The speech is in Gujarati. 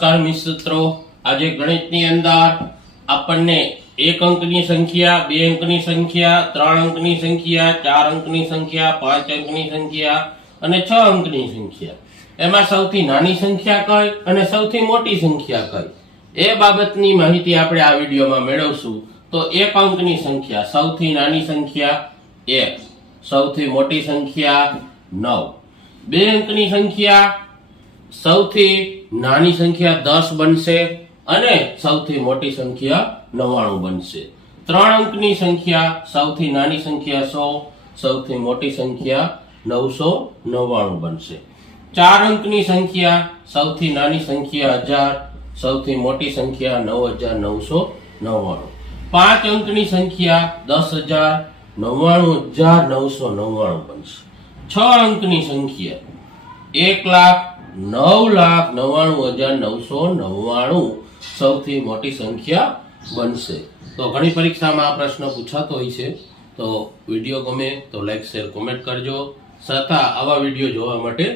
નમસ્કાર મિત્રો, આજે ગણિતની અંદર આપણને 1 અંકની સંખ્યા, 2 અંકની સંખ્યા, 3 અંકની સંખ્યા, 4 અંકની સંખ્યા, 5 અંકની સંખ્યા અને 6 અંકની સંખ્યા, એમાં સૌથી નાની સંખ્યા કઈ અને સૌથી મોટી સંખ્યા કઈ એ બાબતની માહિતી આપણે આ વિડીયોમાં મેળવશું. તો 1 અંકની સંખ્યા, સૌથી નાની સંખ્યા 1, સૌથી મોટી સંખ્યા 9. 2 અંકની સંખ્યા, સૌથી નાની સંખ્યા 10 બનશે અને સૌથી મોટી સંખ્યા 99 બનશે. 3 અંકની સંખ્યા, સૌથી નાની સંખ્યા 100, સૌથી મોટી સંખ્યા 999 બનશે. 4 અંકની સંખ્યા, સૌથી નાની સંખ્યા 1000, સૌથી મોટી સંખ્યા 9999. 5 અંકની સંખ્યા 10,000, 99,999 બનશે. 6 અંકની સંખ્યા 1,09,99,999 સૌથી મોટી સંખ્યા બનશે. તો ઘણી પરીક્ષામાં આ પ્રશ્ન પૂછાતો હોય છે. તો વિડીયો ગમે તો લાઈક, શેર, કોમેન્ટ કરજો. તથા આવા વિડીયો જોવા માટે